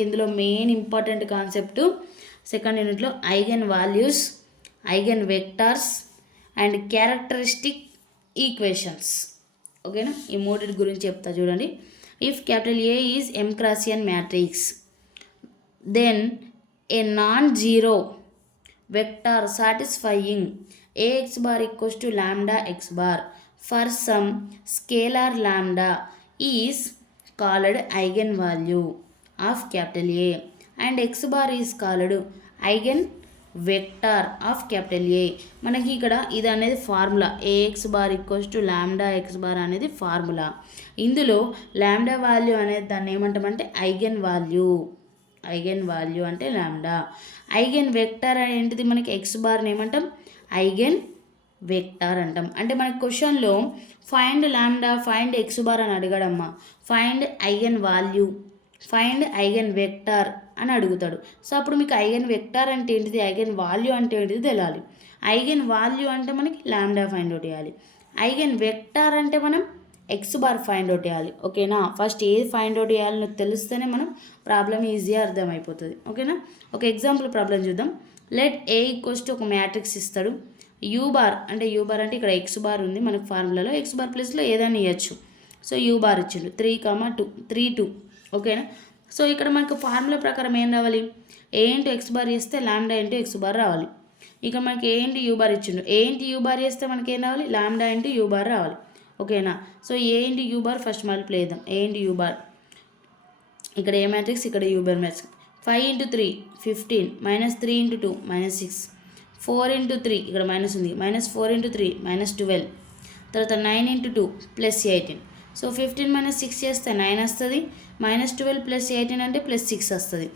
మనకి ఇందులో main important concept second యూనిట్లో eigen values, eigen vectors and characteristic equations. ఓకేనా, ఈ మూడింటి గురించి చెప్తా చూడండి. If capital A is M cross n matrix then A non zero vector satisfying ax bar equals to lambda x bar for some scalar lambda is called eigenvalue of capital A and x bar is called eigen vector of capital A. మనకి ఇక్కడ ఇది అనేది formula, ax bar equals to lambda x bar అనేది formula. ఇందులో lambda value అనేది దాన్ని ఏమంటామంటే eigen value. Eigen value అంటే లాంబ్డా. ఐగెన్ వెక్టర్ ఏంటిది, మనకి ఎక్స్ బార్ని ఏమంటాం ఐగెన్ వెక్టార్ అంటాం. అంటే మనకి క్వశ్చన్లో find lambda, find X bar అని అడగడమ్మా, find eigen value, find eigen vector అని అడుగుతాడు. సో అప్పుడు మీకు ఐగెన్ వెక్టార్ అంటే ఏంటిది, ఐగెన్ వాల్యూ అంటే ఏంటిది తెలియాలి. ఐగెన్ వాల్యూ అంటే మనకి లాంబ్డా ఫైండ్ అవుట్ చేయాలి, ఐగెన్ వెక్టార్ అంటే మనం ఎక్స్ బార్ ఫైండ్ అవుట్ చేయాలి. ఓకేనా, ఫస్ట్ ఏది ఫైండ్ అవుట్ చేయాలో తెలిస్తేనే మనం ప్రాబ్లం ఈజీగా అర్థమైపోతుంది. ఓకేనా, ఒక ఎగ్జాంపుల్ ప్రాబ్లం చూద్దాం. లెట్ ఏ ఈక్వల్స్ టు ఒక మ్యాట్రిక్స్ ఇస్తాడు, యూ బార్ అంటే ఇక్కడ ఎక్స్ బార్ ఉంది మనకు ఫార్ములాలో, ఎక్స్ బార్ ప్లస్లో ఏదైనా ఇవ్వచ్చు. సో యూ బార్ ఇచ్చిండు 3,2. ఓకేనా, సో ఇక్కడ మనకు ఫార్ములా ప్రకారం ఏం రావాలి, ఏ ఇంటూ ఎక్స్ బార్ చేస్తే లాంబ్డా ఇంటూ ఎక్స్ బార్ రావాలి. ఇక మనకి ఏ ఇంటూ యూ బార్ ఇచ్చిండు, ఏ ఇంటూ యూ బార్ చేస్తే మనకి ఏం రావాలి, లాంబ్డా ఇంటూ యూ బార్ రావాలి. ఓకేనా, so A into you bar first multiply చేద్దాం. ఏ ఇంటూ యూ బార్, ఇక్కడ ఏ మ్యాట్రిక్స్, ఇక్కడ you bar matrix. 5 into 3 15 minus 3 into 2 minus 6, 4 into 3 ఇక్కడ మైనస్ ఉంది, minus 4 into 3 minus 12, తర్వాత 9 into 2 plus 18. సో 15 minus 6 చేస్తే 9 వస్తుంది, minus 12 plus 18 అంటే plus 6 వస్తుంది.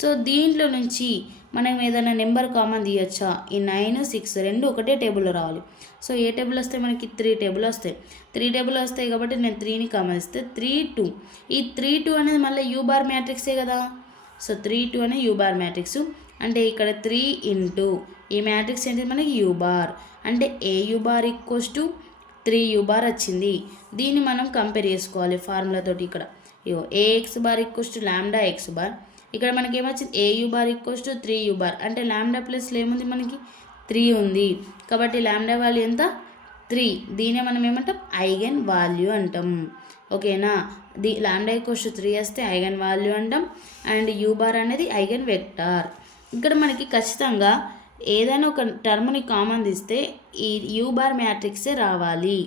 సో దీంట్లో నుంచి మనం ఏదైనా నెంబర్ కామన్ తీయచ్చా, ఈ 9, 6 రెండు ఒకటే టేబుల్లో రావాలి. సో ఏ టేబుల్ వస్తే మనకి 3 టేబుల్ వస్తాయి, 3 టేబుల్ వస్తాయి కాబట్టి నేను 3ని కామన్ ఇస్తే 3, 2. ఈ 3, 2 అనేది మళ్ళీ యూ బార్ మ్యాట్రిక్సే కదా. సో 3, 2 అనే యూ బార్ మ్యాట్రిక్స్. అంటే ఇక్కడ 3 ఇంటూ ఈ మ్యాట్రిక్స్ ఏంటి మనకి యూ బార్, అంటే A U bar equals to 3 U bar వచ్చింది. దీన్ని మనం కంపేర్ చేసుకోవాలి ఫార్ములా తోటి. ఇక్కడ ఇగో A X bar equals to lambda X bar, ఇక్కడ మనకి ఏమొచ్చింది A U bar equals to 3 U bar, అంటే లాంబ్డా ప్లస్లో ఏముంది మనకి 3 ఉంది కాబట్టి లాంబ్డా వాల్యూ ఎంత 3. దీనే మనం ఏమంటాం ఐగెన్ వాల్యూ అంటాం. ఓకేనా, లాంబ్డా ఈక్వల్స్ టు 3 వస్తే ఐగెన్ వాల్యూ అంటాం, అండ్ యూ బార్ అనేది ఐగెన్ వెక్టార్. ఇక్కడ మనకి ఖచ్చితంగా ఏదైనా ఒక టర్మ్ని కామన్ తీస్తే ఈ యూ బార్ మ్యాట్రిక్సే రావాలి.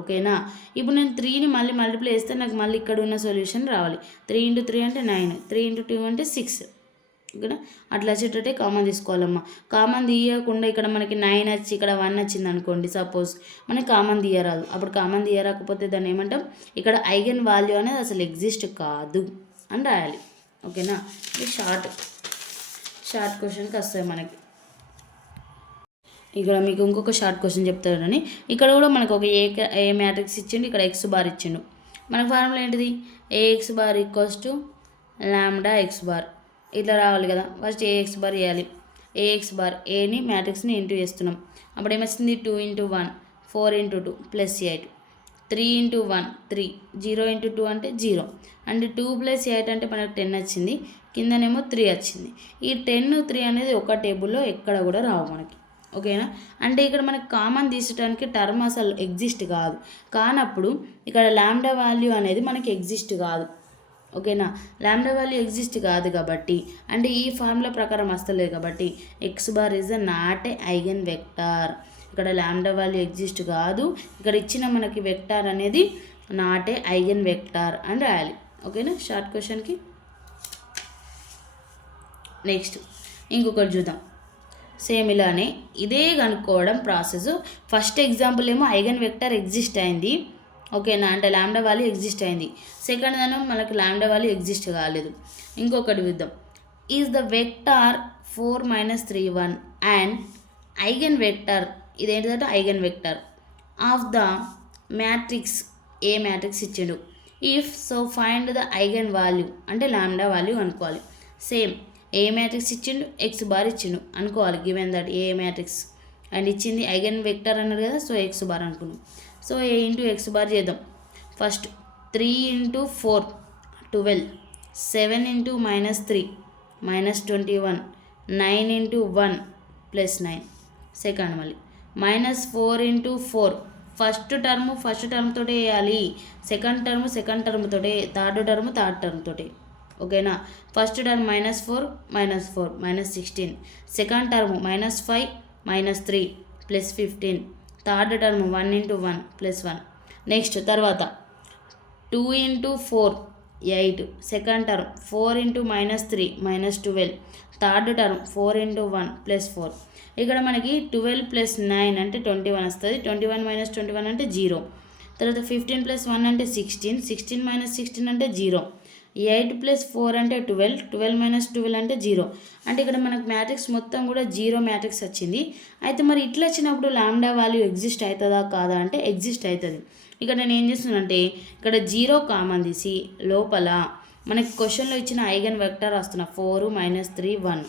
ఓకేనా, ఇప్పుడు నేను 3ని మళ్ళీ మల్టిప్లై చేస్తే నాకు మళ్ళీ ఇక్కడ ఉన్న సొల్యూషన్ రావాలి. 3 into 3 అంటే 9, 3 into 2 అంటే 6. ఓకేనా, అట్లా వచ్చేటట్టే కామన్ తీసుకోవాలమ్మా. కామన్ తీయకుండా ఇక్కడ మనకి 9 వచ్చి ఇక్కడ 1 వచ్చింది అనుకోండి, సపోజ్ మనకి కామన్ తీయరాదు. అప్పుడు కామన్ తీయరాకపోతే దాన్ని ఏమంటాం, ఇక్కడ ఐగెన్ వాల్యూ అనేది అసలు ఎగ్జిస్ట్ కాదు అని రాయాలి. ఓకేనా, ఇది షార్ట్ క్వశ్చన్కి వస్తాయి మనకి. ఇక్కడ మీకు ఇంకొక షార్ట్ క్వశ్చన్ చెప్తాడని, ఇక్కడ కూడా మనకు ఒక ఏ మ్యాట్రిక్స్ ఇచ్చిండు, ఇక్కడ ఎక్స్ బార్ ఇచ్చిండు. మనకు ఫార్ములా ఏంటిది, AX bar equals to lambda X bar, ఇట్లా రావాలి కదా. ఫస్ట్ ఏఎక్స్ బార్ వేయాలి, ఏఎక్స్ బార్ ఏని మ్యాట్రిక్స్ని ఇంటూ చేస్తున్నాం. అప్పుడు ఏమొచ్చింది 2 into 1 4 into 2 plus 8, 3 into 1 3, 0 into 2 అంటే 0, అండ్ 2 plus 8 అంటే మనకు 10 వచ్చింది, కిందనేమో 3 వచ్చింది. ఈ 10, 3 అనేది ఒక టేబుల్లో ఎక్కడ కూడా రావు మనకి. ఓకేనా, అంటే ఇక్కడ మనకి కామన్ తీసడానికి టర్మ్ అసలు ఎగ్జిస్ట్ కాదు, కానప్పుడు ఇక్కడ లాంబ్డా వాల్యూ అనేది మనకి ఎగ్జిస్ట్ కాదు. ఓకేనా, లాంబ్డా వాల్యూ ఎగ్జిస్ట్ కాదు కాబట్టి, అంటే ఈ ఫార్ములా ప్రకారం వస్తలేదు కాబట్టి X bar is not a eigen vector. ఇక్కడ లాంబ్డా వాల్యూ ఎగ్జిస్ట్ కాదు, ఇక్కడ ఇచ్చిన మనకి వెక్టార్ అనేది నాట్ ఏ ఐగెన్ వెక్టార్ అని రాయాలి. ఓకేనా, షార్ట్ క్వశ్చన్కి. నెక్స్ట్ ఇంకొకటి చూద్దాం. సేమ్ ఇలానే ఇదే కనుక్కోవడం ప్రాసెస్. ఫస్ట్ ఎగ్జాంపుల్ ఏమో ఐగెన్ వెక్టర్ ఎగ్జిస్ట్ అయింది. ఓకేనా, అంటే లాంబ్డా వాల్యూ ఎగ్జిస్ట్ అయింది. సెకండ్ దాని మనకి లాంబ్డా వాల్యూ ఎగ్జిస్ట్ కాలేదు. ఇంకొకటి చూద్దాం. Is the vector 4 - 3 1 and eigen vector, ఇదేంటిదంటే eigen vector of the matrix, A matrix ఇచ్చిండు. If so find the eigen value, అంటే లాంబ్డా వాల్యూ అనుకోవాలి. సేమ్ ఏ మ్యాట్రిక్స్ ఇచ్చిండు, ఎక్స్ బార్ ఇచ్చిండు అనుకోవాలి. Given that A matrix and ఇచ్చింది eigen vector అన్నారు కదా, సో ఎక్స్ బార్ అనుకున్నాం. సో ఏ ఇంటూ ఎక్స్ బార్ చేద్దాం. First 3 into 4 12, 7 into -3 -21, 9 into 1 plus 9. Second మళ్ళీ -4 into 4, ఫస్ట్ టర్మ్ తోటే వేయాలి, సెకండ్ టర్మ్ తోటే, థర్డ్ టర్మ్ తోటే. ఓకేనా, first term -4 -16, second term -5 -3 +15, third term 1 into 1 +1. Next తర్వాత 2 into 4 8, second term 4 into -3 -12, third term 4 into 1 +4. ఇక్కడ మనకి 12 + 9 అంటే 21 వస్తుంది. 21 - 21 అంటే 0. తర్వాత 15 + 1 అంటే 16, 16 - 16 అంటే 0. 8 + 4 అంటే 12, 12 - 12 అంటే 0. అంటే ఇక్కడ మనకు మ్యాట్రిక్స్ మొత్తం కూడా 0 మ్యాట్రిక్స్ వచ్చింది. అయితే మరి ఇట్లా వచ్చినప్పుడు లాంబ్డా వాల్యూ ఎగ్జిస్ట్ అవుతుందా కాదా అంటే ఎగ్జిస్ట్ అవుతుంది. ఇక్కడ నేను ఏం చేస్తున్నానంటే ఇక్కడ 0 కామన్ తీసి లోపల మనకి క్వశ్చన్లో ఇచ్చిన ఐగన్ వెక్టర్ రాస్తున్నా 4 - 3 1.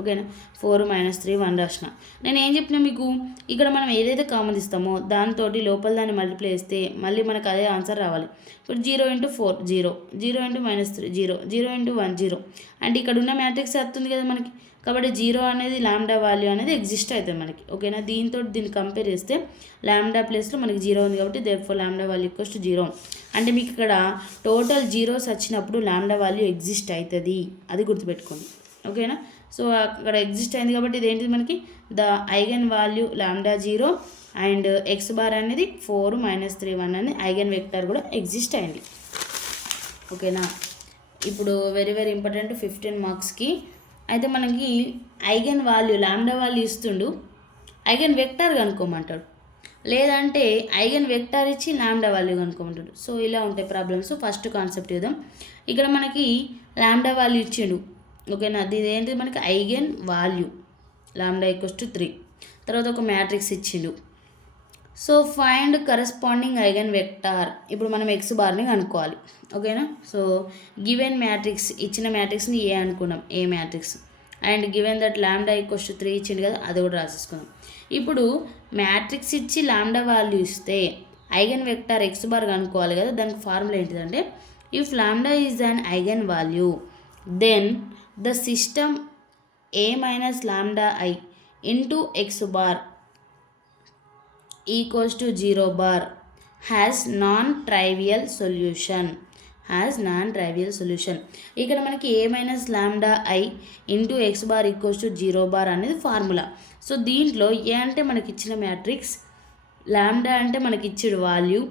ఓకేనా, 4 - 3 1 రాసిన. నేను ఏం చెప్పినా మీకు, ఇక్కడ మనం ఏదైతే కామన్ ఇస్తామో దాంతో లోపల దాన్ని మల్టిప్లై చేస్తే మళ్ళీ మనకు అదే ఆన్సర్ రావాలి. ఇప్పుడు 0 into 4 0, 0 into -3 0, 0 into 1 0. అంటే ఇక్కడ ఉన్న మ్యాట్రిక్స్ వస్తుంది కదా మనకి. కాబట్టి 0 అనేది లాంబ్డా వాల్యూ అనేది ఎగ్జిస్ట్ అవుతుంది మనకి. ఓకేనా, దీన్ని కంపేర్ చేస్తే లాంబ్డా ప్లేస్లో మనకి 0 ఉంది కాబట్టి therefore lambda value equals to 0. అంటే మీకు ఇక్కడ టోటల్ జీరోస్ వచ్చినప్పుడు లాంబ్డా వాల్యూ ఎగ్జిస్ట్ అవుతుంది, అది గుర్తుపెట్టుకోండి. ఓకేనా, సో అక్కడ ఎగ్జిస్ట్ అయింది కాబట్టి ఇదేంటిది మనకి the eigen value lambda 0 and X bar అనేది 4 - 3 1 అనేది ఐగన్ వెక్టర్ కూడా ఎగ్జిస్ట్ అయింది. ఓకేనా, ఇప్పుడు వెరీ వెరీ ఇంపార్టెంట్ 15 మార్క్స్కి. అయితే మనకి ఐగన్ వాల్యూ లాంబ్డా వాల్యూ ఇస్తుండు, ఐగన్ వెక్టర్ కనుక్కోమంటాడు, లేదంటే ఐగన్ వెక్టర్ ఇచ్చి లాంబ్డా వాల్యూ కనుక్కోమంటాడు. సో ఇలా ఉంటాయి ప్రాబ్లమ్స్. ఫస్ట్ కాన్సెప్ట్ చూద్దాం. ఇక్కడ మనకి లాంబ్డా వాల్యూ ఇచ్చిండు. ఓకేనా, అది ఏంటి మనకి ఐగన్ వాల్యూ లాంబ్డా = 3. తర్వాత ఒక మ్యాట్రిక్స్ ఇచ్చిండు. So find corresponding eigen vector. ఇప్పుడు మనం ఎక్స్ బార్ని కనుక్కోవాలి. ఓకేనా, సో గివెన్ మ్యాట్రిక్స్, ఇచ్చిన మ్యాట్రిక్స్ని ఏ అనుకున్నాం, A matrix, and given that lambda = 3 ఇచ్చిండు కదా, అది కూడా రాసేసుకుందాం. ఇప్పుడు మ్యాట్రిక్స్ ఇచ్చి లాంబ్డా వాల్యూ ఇస్తే ఐగన్ వెక్టార్ ఎక్స్ బార్ కనుక్కోవాలి కదా. దానికి ఫార్ములా ఏంటిదంటే if lambda is an eigen value then the system A minus lambda I into x bar equals to 0 bar has non-trivial solution. ఇక్కడ మనకి A minus lambda I into x bar equals to 0 bar అనేది formula. So దీంట్లో ఏ అంటే మనకి ఇచ్చిన matrix, lambda అంటే మనకి ఇచ్చిన వాల్యూ,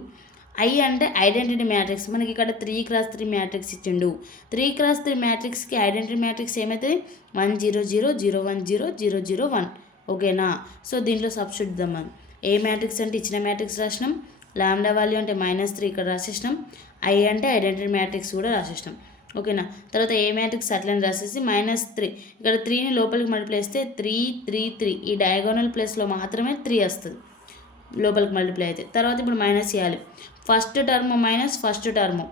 ఐ అంటే ఐడెంటిటీ మ్యాట్రిక్స్. మనకి ఇక్కడ 3x3 మ్యాట్రిక్స్ ఇచ్చిండు. 3x3 మ్యాట్రిక్స్కి ఐడెంటిటీ మ్యాట్రిక్స్ ఏమవుతుంది, 1 0 0 0 1 0 0 0 1. ఓకేనా, సో దీంట్లో సబ్స్టిట్యూట్ ఇద్దాం మనం. ఏ మ్యాట్రిక్స్ అంటే ఇచ్చిన మ్యాట్రిక్స్ రాసినాం, లాంబ్డా వాల్యూ అంటే -3 ఇక్కడ రాసేసినాం, ఐ అంటే ఐడెంటిటీ మ్యాట్రిక్స్ కూడా రాసేసినాం. ఓకేనా, తర్వాత ఏ మ్యాట్రిక్స్ అట్లని రాసేసి -3 ఇక్కడ 3ని లోపలికి మల్టిప్లై చేస్తే 3 3 3 ఈ డయాగోనల్ ప్లేస్లో మాత్రమే 3 వస్తుంది లోపలికి మల్టిప్లై అయితే. తర్వాత ఇప్పుడు మైనస్ చేయాలి. First term minus first term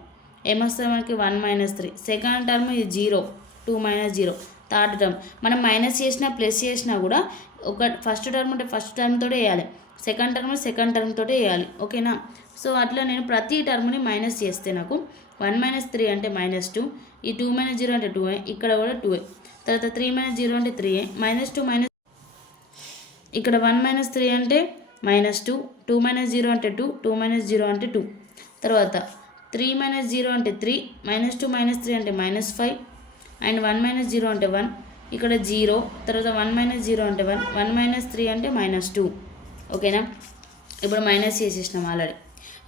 ఏమొస్తుంది మనకి 1 - 3, సెకండ్ టర్మ్ ఇది 0 2 - 0, థర్డ్ టర్మ్ మనం మైనస్ చేసినా ప్లస్ చేసినా కూడా ఒక ఫస్ట్ టర్మ్ అంటే ఫస్ట్ టర్మ్తోనే వేయాలి, సెకండ్ టర్మ్ తోటే వేయాలి. ఓకేనా, సో అట్లా నేను ప్రతి టర్మ్ని మైనస్ చేస్తే నాకు 1 - 3 అంటే -2, ఈ 2 - 0 అంటే 2, ఇక్కడ కూడా 2, తర్వాత 3 - 0 అంటే 3, -2 ఇక్కడ 1 - 3 అంటే -2, 2 - 0 అంటే 2, 2 - 0 అంటే 2, తర్వాత 3 - 0 అంటే 3, -2 - 3 అంటే -5, అండ్ 1 - 0 అంటే 1, ఇక్కడ 0, తర్వాత 1 - 0 అంటే 1, 1 - 3 అంటే -2. ఓకేనా, ఇప్పుడు మైనస్ చేసేసినాం already.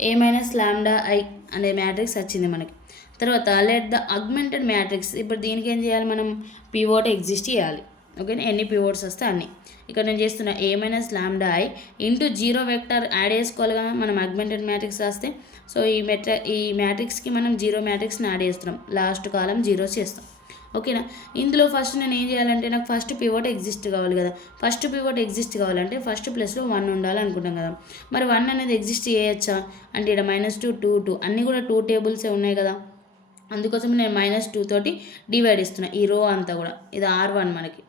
A minus lambda I అనే మ్యాట్రిక్స్ వచ్చింది మనకి. తర్వాత లెట్ ద అగ్మెంటెడ్ మ్యాట్రిక్స్, ఇప్పుడు దీనికి ఏం చేయాలి మనం, పివోట్ ఎగ్జిస్ట్ చేయాలి. ఓకేనా, ఎన్ని పివోట్స్ వస్తే అన్ని. ఇక్కడ నేను చేస్తున్నా A minus lambda I into 0 vector add చేసుకోవాలి కదా మనం అగ్మెంటెడ్ మ్యాట్రిక్స్ రాస్తే. సో ఈ మ్యాట్రిక్స్కి మనం 0 మ్యాట్రిక్స్ని యాడ్ చేస్తున్నాం, లాస్ట్ కాలం 0 చేస్తాం. ఓకేనా, ఇందులో ఫస్ట్ నేను ఏం చేయాలంటే నాకు ఫస్ట్ పివోట్ ఎగ్జిస్ట్ కావాలి కదా. ఫస్ట్ పివోట్ ఎగ్జిస్ట్ కావాలంటే ఫస్ట్ ప్లేస్లో 1 ఉండాలనుకుంటాం కదా. మరి 1 అనేది ఎగ్జిస్ట్ చేయొచ్చా అంటే ఇక్కడ -2 2 2 అన్నీ కూడా 2 టేబుల్సే ఉన్నాయి కదా. అందుకోసం నేను -2 తోటి డివైడ్ ఇస్తున్నా ఈ రో అంతా కూడా. ఇది R1 మనకి,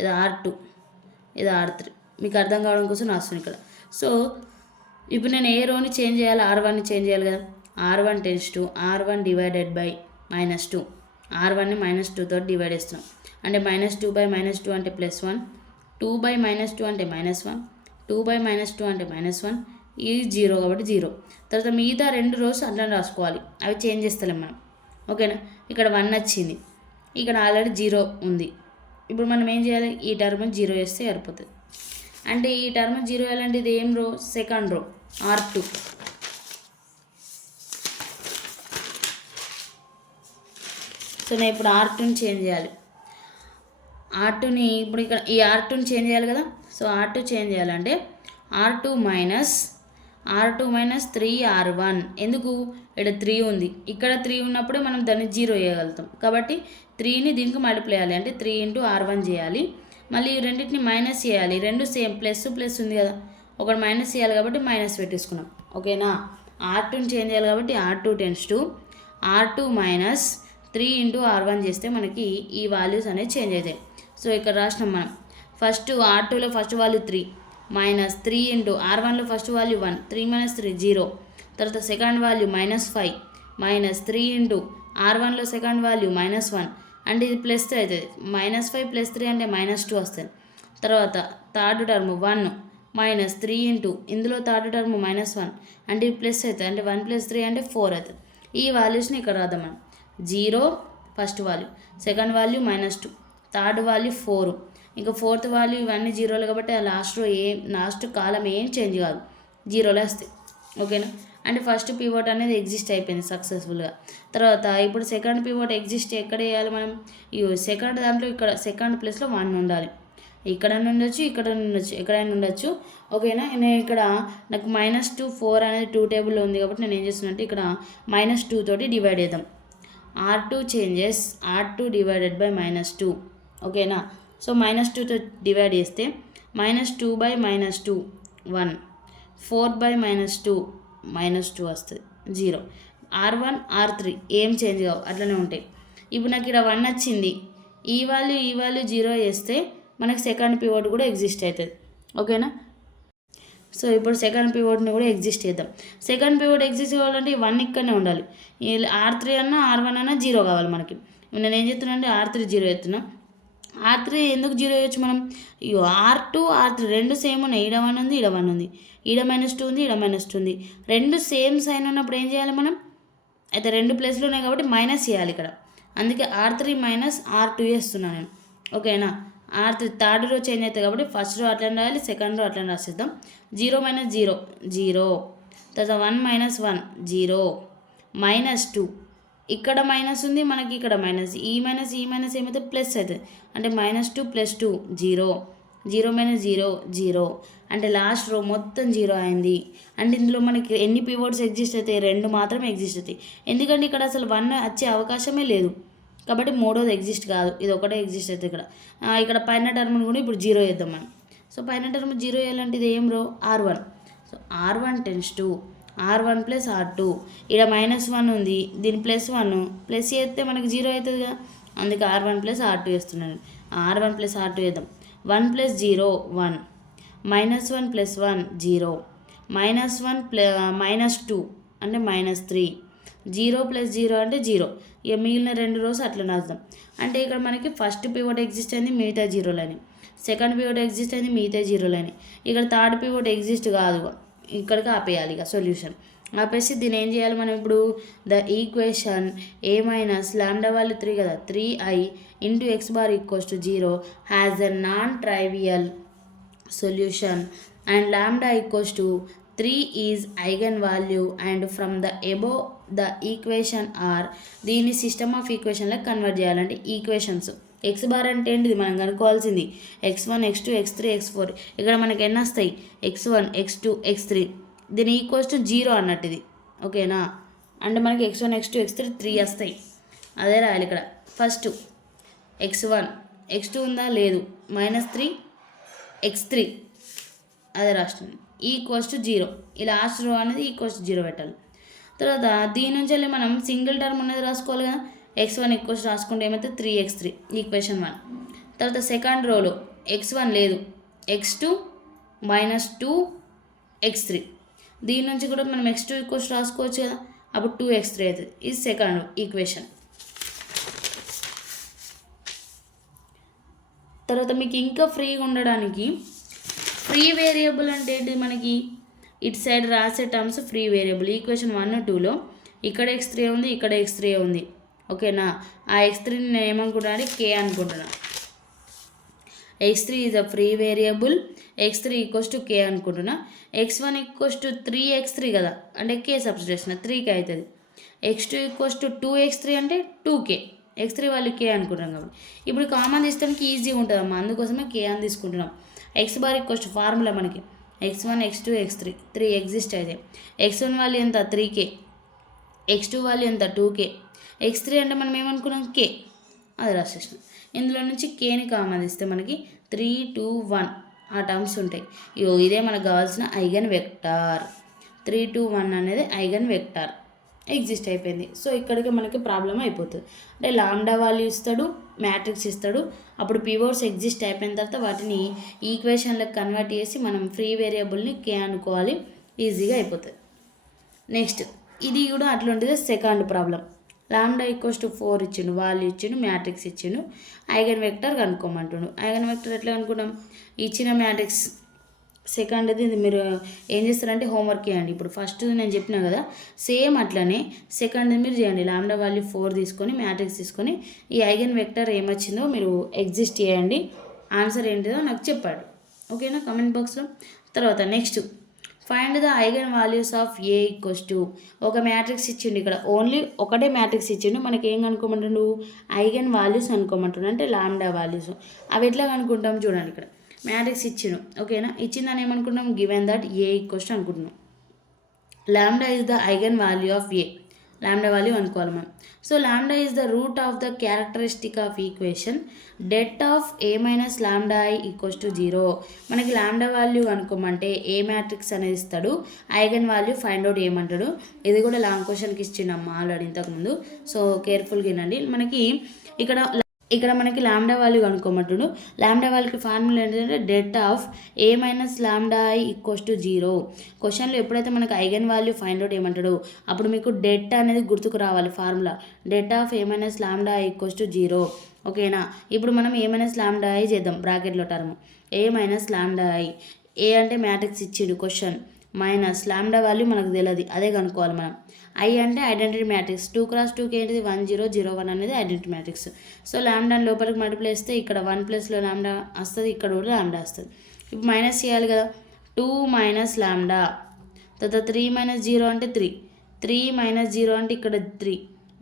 ఇది R2, ఇది R3. మీకు అర్థం కావడం కోసం రాస్తున్నాను ఇక్కడ. సో ఇప్పుడు నేను ఏ రోని చేంజ్ చేయాలి, R1ని చేంజ్ చేయాలి కదా. R1 → R1 / -2 R1ని -2తో డివైడ్ చేస్తున్నాం. అంటే -2/-2 అంటే +1, 2/-2 అంటే -1, 2/-2 అంటే -1, ఇది 0 కాబట్టి 0. తర్వాత మిగతా 2 రోస్ అట్లా రాసుకోవాలి, అవి చేంజ్ చేస్తలేం మనం. ఓకేనా, ఇక్కడ 1 వచ్చింది, ఇక్కడ ఆల్రెడీ 0 ఉంది. ఇప్పుడు మనం ఏం చేయాలి, ఈ టర్మ్ 0 వేస్తే సరిపోతుంది. అంటే ఈ టర్మ్ 0 వేయాలంటే ఇది ఏం రో, సెకండ్ రో R2. సో నేను ఇప్పుడు R2ని చేంజ్ చేయాలి. R2ని ఇప్పుడు ఇక్కడ ఈ R2ని చేంజ్ చేయాలి కదా. సో R2 చేంజ్ చేయాలంటే R2 మైనస్ 3R1. ఎందుకు, ఇక్కడ 3 ఉంది, ఇక్కడ 3 ఉన్నప్పుడు మనం దాన్ని 0 వేయగలుగుతాం. కాబట్టి 3ని దీనికి మల్టిప్లై చేయాలి, అంటే 3 × R1 చేయాలి. మళ్ళీ ఈ రెండింటిని మైనస్ చేయాలి, రెండు సేమ్ ప్లస్ ఉంది కదా, ఒకటి మైనస్ చేయాలి కాబట్టి మైనస్ పెట్టేసుకున్నాం. ఓకేనా, R2ని చేంజ్ చేయాలి కాబట్టి R2 → R2 మైనస్ 3 × R1 చేస్తే మనకి ఈ వాల్యూస్ అనేది చేంజ్ అవుతాయి. సో ఇక్కడ రాసినాం మనం. ఫస్ట్ R2లో ఫస్ట్ వాల్యూ 3 మైనస్ 3 × R1లో ఫస్ట్ వాల్యూ 1, 3 - 3 0. తర్వాత సెకండ్ వాల్యూ -5 మైనస్ 3 × R1లో సెకండ్ వాల్యూ -1, అంటే ఇది +3 అవుతుంది. -5 + 3 అంటే -2 వస్తుంది. తర్వాత థర్డ్ టర్మ్ 1 మైనస్ 3 ఇందులో థర్డ్ టర్మ్ -1, అంటే ఇది ప్లస్ అవుతుంది, అంటే 1 + 3 అంటే 4 అవుతుంది. ఈ వాల్యూస్ని ఇక్కడ రాద్దాం మనం. 0 first value, second value -2, third value 4, ఇంకా ఫోర్త్ వాల్యూ, ఇవన్నీ 0లు కాబట్టి ఆ లాస్ట్ కాలం ఏం చేంజ్ కాదు, 0లే వస్తాయి. ఓకేనా, అంటే ఫస్ట్ పివోట్ అనేది ఎగ్జిస్ట్ అయిపోయింది సక్సెస్ఫుల్గా. తర్వాత ఇప్పుడు సెకండ్ పివోట్ ఎగ్జిస్ట్ ఎక్కడ వేయాలి మనం, ఈ సెకండ్ దాంట్లో ఇక్కడ సెకండ్ ప్లేస్లో 1 ఉండాలి. ఇక్కడ ఉండొచ్చు, ఇక్కడ ఉండొచ్చు, ఎక్కడైనా ఉండొచ్చు. ఓకేనా, నేను ఇక్కడ నాకు -2 4 అనేది 2 టేబుల్లో ఉంది కాబట్టి నేను ఏం చేస్తున్నా ఇక్కడ -2 తోటి డివైడ్ చేద్దాం. R2 changes R2 divided by -2. ఓకేనా, సో -2తో డివైడ్ చేస్తే -2/-2 1, 4/-2 -2 వస్తుంది, 0. R1 R3 ఏం చేంజ్ కావు, అట్లనే ఉంటాయి. ఇప్పుడు నాకు ఇక్కడ 1 వచ్చింది, ఈ వాల్యూ 0 చేస్తే మనకు సెకండ్ పివోట్ కూడా ఎగ్జిస్ట్ అవుతుంది. ఓకేనా, సో ఇప్పుడు సెకండ్ పివోట్ని కూడా ఎగ్జిస్ట్ చేద్దాం. సెకండ్ పివోట్ ఎగ్జిస్ట్ కావాలంటే 1 ఇక్కడనే ఉండాలి. R3 అన్నా R1 అన్నా 0 కావాలి మనకి. నేను ఏం చెప్తున్నా అంటే R3 0 చెప్తున్నా. R3 ఎందుకు 0 వేయచ్చు మనం, R2 R3 రెండు సేమ్ ఉన్నాయి, ఈడ 1 ఉంది, ఈడ 1 ఉంది, ఈడ -2 ఉంది, ఈడ -2 ఉంది. రెండు సేమ్ సైన్ ఉన్నప్పుడు ఏం చేయాలి మనం, అయితే రెండు ప్లేస్లు ఉన్నాయి కాబట్టి మైనస్ చేయాలి ఇక్కడ. అందుకే R3 - R2 చేస్తున్నాను నేను. ఓకేనా, R3 థర్డ్ రో చేంజ్ అవుతుంది కాబట్టి ఫస్ట్ రో అట్లా రాయాలి, సెకండ్ రో అట్లా రాసేద్దాం. 0 - 0 0, తర్వాత 1 - 1 0, -2, ఇక్కడ మైనస్ ఉంది, మనకి ఇక్కడ మైనస్, ఈ మైనస్ ఏమైతే ప్లస్ అవుతుంది, అంటే -2 + 2 0, 0 - 0 0, అంటే లాస్ట్ రో మొత్తం 0 అయింది. అంటే ఇందులో మనకి ఎన్ని పివోట్స్ ఎగ్జిస్ట్ అవుతాయి, 2 మాత్రమే ఎగ్జిస్ట్ అవుతాయి. ఎందుకంటే ఇక్కడ అసలు 1 వచ్చే అవకాశమే లేదు కాబట్టి మూడోది ఎగ్జిస్ట్ కాదు, ఇది ఒకటే ఎగ్జిస్ట్ అవుతుంది. ఇక్కడ పైన టర్మ్ కూడా ఇప్పుడు 0 చేద్దాం మనం. సో పైన టర్మ్ 0 వేయాలంటే ఇది ఏం రో, R1. So R1 → R1 + R2. ఇక్కడ -1 ఉంది, దీని +1 ప్లస్ చేస్తే మనకి 0 అవుతుంది కదా, అందుకే R1 + R2 వేస్తున్నాను. R1 + R2 వేద్దాం. 1 + 0 1, -1 + 1 0, -1 -2 అంటే -3, 0 + 0 అంటే 0. ఇక మిగిలిన 2 రోస్ అట్లా రాద్దాం. అంటే ఇక్కడ మనకి ఫస్ట్ పివోట్ ఎగ్జిస్ట్ అయింది, మిగతా 0లని, సెకండ్ పివోట్ ఎగ్జిస్ట్ అయింది, మిగతా 0లని. ఇక్కడ థర్డ్ పివోట్ ఎగ్జిస్ట్ కాదు, ఇక్కడికి ఆపేయాలి. ఇక సొల్యూషన్ ఆపేసి దీన్ని ఏం చేయాలి మనం ఇప్పుడు, the equation A - lambda value 3 కదా, 3i × x bar = 0 has a non trivial solution and lambda = 3 is eigen value and from the above the equation are. దీన్ని సిస్టమ్ ఆఫ్ ఈక్వేషన్లకు కన్వర్ట్ చేయాలంటే ఈక్వేషన్స్ x బార్ అంటే ఏంటిది మనం కనుక్కోవాల్సింది, x1 x2 x3 x4. ఇక్కడ మనకి ఎన్ని వస్తాయి, x1 x2 x3, దీని = 0 అన్నట్టు ఇది. ఓకేనా, అంటే మనకి x1 x2 x3 3 వస్తాయి. అదే రాయాలి ఇక్కడ. ఫస్ట్ x1 x2 ఉందా లేదు, -3 x3 అదే రాస్తుంది, = 0. ఈ లాస్ట్ రో అనేది = 0 పెట్టాలి. తర్వాత దీని నుంచి వెళ్ళి మనం సింగిల్ టర్మ్ ఉన్నది రాసుకోవాలి కదా, x1 రాసుకుంటే ఏమైతే 3x3 ఈక్వేషన్ 1. తర్వాత సెకండ్ రోలో x1 లేదు, x2 -2 x3, దీని నుంచి కూడా మనం x2 రాసుకోవచ్చు కదా, అప్పుడు 2x3 అవుతుంది. ఇది సెకండ్ ఈక్వేషన్. తర్వాత మీకు ఇంకా ఫ్రీగా ఉండడానికి ఫ్రీ వేరియబుల్ అంటే ఏంటి, మనకి ఇటు సైడ్ రాసే టర్మ్స్ ఫ్రీ వేరియబుల్. ఈక్వేషన్ 1, 2లో ఇక్కడ x3 ఉంది, ఇక్కడ x3 ఉంది. ఓకేనా, ఆ x3ని నేను ఏమనుకుంటున్నా కే అనుకుంటున్నా. x3 is a free variable, x3 equals to K అనుకుంటున్నా. x1 ఈక్వల్స్ టు 3x3 కదా, అంటే కే సబ్స్టిట్యూషన్ 3కి అవుతుంది. x2 ఈక్వల్స్ టు 2x3 అంటే 2k, x3 వాళ్ళు కే అనుకుంటున్నాం కాబట్టి. ఇప్పుడు కామన్ తీసుకోవడానికి ఈజీగా ఉంటుందమ్మా, అందుకోసమే కే అని తీసుకుంటున్నాం. x bar equals to formula మనకి x1 x2 x3 3 ఎగ్జిస్ట్ అయితే x1 వాల్యూ ఎంత 3k, x2 వాల్యూ ఎంత 2k, x3 అంటే మనం ఏమనుకున్నాం కే, అది రాసేసినాం. ఇందులో నుంచి కేని కామన్ ఇస్తే మనకి 3, 2, 1 ఆ టర్మ్స్ ఉంటాయి. ఇదే మనకు కావాల్సిన ఐగన్ వెక్టార్. 3, 2, 1 అనేది ఐగన్ వెక్టార్ ఎగ్జిస్ట్ అయిపోయింది. సో ఇక్కడికి మనకి ప్రాబ్లం అయిపోతుంది. అంటే లాంబ్డా వాల్యూ ఇస్తాడు, మ్యాట్రిక్స్ ఇస్తాడు, అప్పుడు పివోట్స్ ఎగ్జిస్ట్ అయిపోయిన తర్వాత వాటిని ఈక్వేషన్లకు కన్వర్ట్ చేసి మనం ఫ్రీ వేరియబుల్ని కే అనుకోవాలి, ఈజీగా అయిపోతుంది. నెక్స్ట్ ఇది కూడా అట్లాంటిదే second problem. Lambda equals to 4 ఇచ్చిండు, వాల్యూ ఇచ్చిండు, మ్యాట్రిక్స్ ఇచ్చిండు, ఐగన్ వెక్టర్ కనుక్కోమంటుండు. ఐగన్ వెక్టర్ ఎట్లా అనుకున్నాం, ఇచ్చిన మ్యాట్రిక్స్ సెకండ్ది ఇది మీరు ఏం చేస్తారంటే హోంవర్క్ చేయండి. ఇప్పుడు ఫస్ట్ నేను చెప్పినా కదా, సేమ్ అట్లనే సెకండ్ది మీరు చేయండి. లాంబ్డా వాల్యూ 4 తీసుకొని మ్యాట్రిక్స్ తీసుకొని ఈ ఐగన్ వెక్టర్ ఏమొచ్చిందో మీరు ఎగ్జిస్ట్ చేయండి, ఆన్సర్ ఏంటిదో నాకు చెప్పాడు. ఓకేనా, కమెంట్ బాక్స్లో. తర్వాత next find the eigen values of A equals to, ఒక మ్యాట్రిక్స్ ఇచ్చిండు, ఇక్కడ ఓన్లీ ఒకటే మ్యాట్రిక్స్ ఇచ్చిండు, మనకి ఏం కనుక్కోమంటుండు ఐగన్ వాల్యూస్ అనుకోమంటుండు, అంటే లాంబ్డా వాల్యూస్. అవి ఎట్లా కనుక్కుంటాం చూడండి, ఇక్కడ మ్యాట్రిక్స్ ఇచ్చిండు. ఓకేనా, ఇచ్చిందని ఏమనుకుంటున్నాం, given that A equals to అనుకుంటున్నాం. Lambda is the eigen value of A, lambda value అనుకోవాలి మనం. So lambda is the root of the characteristic of equation det of A minus lambda I equals to 0. మనకి lambda value అనుకోమంటే A matrix అనేది ఇస్తాడు, eigen value find out ఏమంటాడు. ఇది కూడా long క్వశ్చన్కి ఇచ్చిండమ్మా ఆల్రెడీ ఇంతకుముందు, సో కేర్ఫుల్గా వినండి. మనకి ఇక్కడ మనకి లాంబ్డా వాల్యూ కనుక్కోమంటుడు. లాంబ్డా వాల్యూకి ఫార్ములా ఏంటంటే debt of A minus lambda I equals to 0. క్వశ్చన్లో ఎప్పుడైతే మనకు ఐగన్ వాల్యూ ఫైండ్ అవుట్ ఏమంటాడు, అప్పుడు మీకు డెట్ అనేది గుర్తుకు రావాలి. Formula debt of A minus lambda I equals to 0. ఓకేనా, ఇప్పుడు మనం ఏ మైనస్ లాంబ్డా ఐ చేద్దాం, బ్రాకెట్లో term A minus lambda I. A అంటే మ్యాట్రిక్స్ ఇచ్చిండు క్వశ్చన్, మైనస్ లాంబ్డా వాల్యూ మనకు తెలియదు, అదే కనుక్కోవాలి మనం. ఐ అంటే ఐడెంటిటీ మ్యాట్రిక్స్, 2 x 2కి ఏంటిది 1 0 0 1 అనేది ఐడెంటిటీ మ్యాట్రిక్స్. సో లాంబ్డాని లోపలికి మల్టిప్లై చేస్తే ఇక్కడ 1 ప్లస్లో లాంబ్డా వస్తుంది, ఇక్కడ కూడా లాంబ్డా వస్తుంది. ఇప్పుడు మైనస్ చేయాలి కదా, 2 మైనస్ లాంబ్డా, తర్వాత 3 మైనస్ 0 అంటే 3, 3 మైనస్ 0 అంటే ఇక్కడ 3,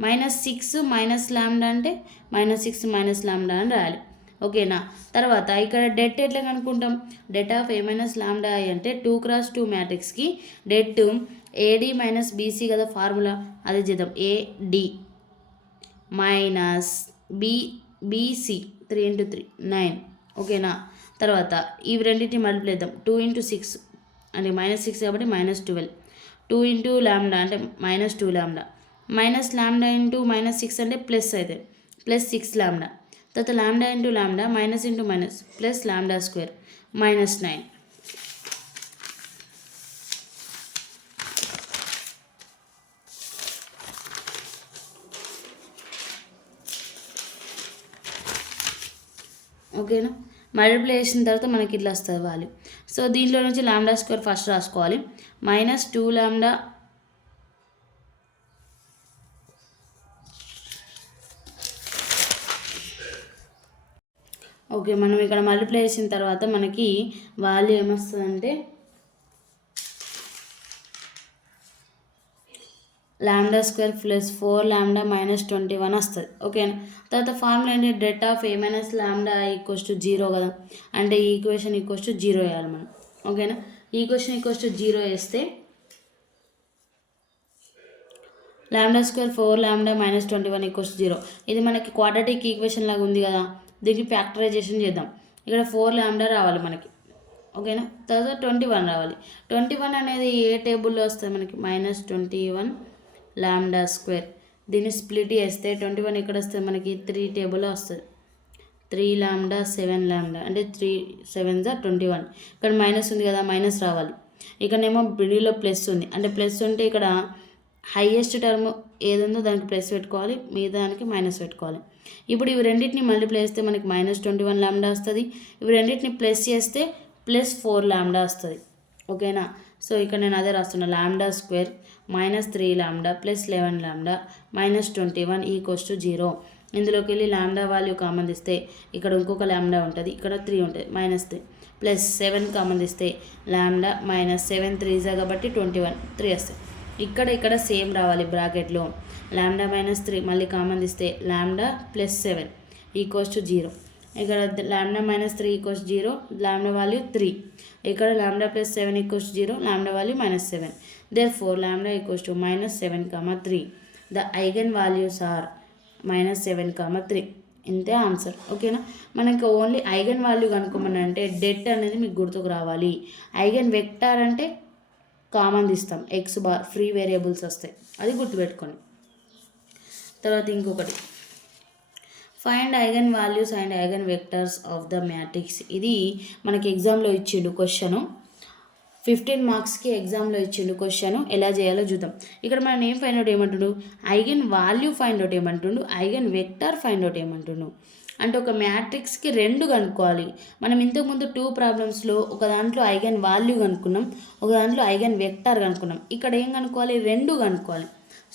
మైనస్ 6 మైనస్ లాంబ్డా అంటే మైనస్ 6 మైనస్ లాంబ్డా అని రాయాలి. ఓకేనా, తర్వాత ఇక్కడ డెట్ ఎట్లా కనుక్కుంటాం, det of A minus lambda I అంటే 2 x 2 మ్యాట్రిక్స్కి డెట్ ఏడి మైనస్ బీసీ కదా ఫార్ములా, అదే చేద్దాం. AD minus BC 3 × 3 9. ఓకేనా, తర్వాత ఇవి రెండింటిని మల్టిప్లై చేద్దాం. 2 × 6 అంటే -6 కాబట్టి -12, 2 × లాంబ్డా అంటే -2 లాంబ్డా, మైనస్ లాంబ్డా ఇంటూ -6 అంటే ప్లస్ అయితే +6 లాంబ్డా, తర్వాత lambda into lambda minus into minus plus lambda square -9. ఓకేనా, మల్టిప్లై చేసిన తర్వాత మనకి ఇట్లా వస్తుంది వాల్యూ. సో దీంట్లో నుంచి లాంబ్డా స్క్వేర్ ఫస్ట్ రాసుకోవాలి, -2 లాంబ్డా ఓకే. మనం ఇక్కడ మల్టిప్లై చేసిన తర్వాత మనకి వాల్యూ ఏమొస్తుందంటే లాంబ్డా స్క్వేర్ ప్లస్ 4 లాంబ్డా -21 వస్తుంది. ఓకేనా, తర్వాత ఫార్ములా ఏంటి, debt of A minus lambda equals to 0 కదా, అంటే ఈ ఈక్వేషన్ ఈక్వల్స్ టు 0 వేయాలి మనం. ఓకేనా, ఈక్వేషన్ ఈక్వల్స్ టు 0 వేస్తే లాంబ్డా స్క్వేర్ 4 లాంబ్డా -21 ఈక్వల్స్ 0. ఇది మనకి క్వాడ్రాటిక్ ఈక్వేషన్ లాగా ఉంది కదా, దీనికి ఫ్యాక్టరైజేషన్ చేద్దాం. ఇక్కడ 4 లాంబ్డా రావాలి మనకి. ఓకేనా, తర్వాత 21 రావాలి. 21 అనేది ఏ టేబుల్లో వస్తుంది మనకి, -21 లాంబ్డా స్క్వేర్. దీన్ని స్ప్లిట్ చేస్తే 21 ఎక్కడ వస్తుంది మనకి, 3 టేబుల్లో వస్తుంది. 3 లాంబ్డా 7 లాంబ్డా అంటే 3 7 21. ఇక్కడ మైనస్ ఉంది కదా, మైనస్ రావాలి. ఇక్కడనేమో మిడిల్లో ప్లస్ ఉంది, అంటే ప్లస్ ఉంటే ఇక్కడ హైయెస్ట్ టర్మ్ ఏది ఉందో దానికి ప్లస్ పెట్టుకోవాలి, మిగతా దానికి మైనస్ పెట్టుకోవాలి. ఇప్పుడు ఇవి రెండింటిని మల్టిప్లై చేస్తే మనకి -21 లాంబ్డా వస్తుంది. ఇవి రెండింటిని ప్లస్ చేస్తే +4 లాంబ్డా వస్తుంది. ఓకేనా. సో ఇక్కడ నేను అదే రాస్తున్నా, లాంబ్డా స్క్వేర్ -3 లాంబ్డా +11 లాంబ్డా -21 = 0. ఇందులోకి వెళ్ళి లాంబ్డా వాల్యూ కామన్ తీస్తే ఇక్కడ ఇంకొక లాంబ్డా ఉంటుంది, ఇక్కడ 3 ఉంటుంది, -3 +7 కామన్ తీస్తే లాంబ్డా -7 3 కాబట్టి 21 3 వస్తాయి. ఇక్కడ సేమ్ రావాలి బ్రాకెట్లో, లాంబ్డా -3 మళ్ళీ కామన్ తీస్తే లాంబ్డా +7 = 0. ఇక్కడ లాంబ్డా -3 = 0, లాంబ్డా వాల్యూ 3. ఇక్కడ lambda +7 = 0, lambda value -7. Therefore lambda = -7, 3. The eigen values are -7, 3. ఇంతే ఆన్సర్. ఓకేనా. మనకి ఓన్లీ ఐగన్ వాల్యూ కనుక్కోమని అంటే డెట్ అనేది మీకు గుర్తుకు రావాలి. ఐగన్ వెక్టార్ అంటే కామన్ తీస్తాం, x బార్ ఫ్రీ వేరియబుల్స్ వస్తాయి, అది గుర్తుపెట్టుకోండి. తర్వాత ఇంకొకటి, find eigen values and eigen vectors of the matrix. ఇది మనకి ఎగ్జామ్లో ఇచ్చిండు క్వశ్చను, 15 మార్క్స్కి ఎగ్జామ్లో ఇచ్చిండు క్వశ్చను. ఎలా చేయాలో చూద్దాం. ఇక్కడ మనం ఏం ఫైండ్ అవుట్ ఏమంటుండు, ఐగన్ వాల్యూ ఫైండ్ అవుట్ ఏమంటుండు, ఐగన్ వెక్టర్ ఫైండ్ అవుట్ ఏమంటుండు. అంటే ఒక మ్యాట్రిక్స్కి 2 కనుక్కోవాలి. మనం ఇంతకుముందు 2 ప్రాబ్లమ్స్లో ఒక దాంట్లో ఐగన్ వాల్యూ కనుక్కున్నాం, ఒక దాంట్లో ఐగన్ వెక్టర్ కనుక్కున్నాం. ఇక్కడ ఏం కనుక్కోవాలి, 2 కనుక్కోవాలి.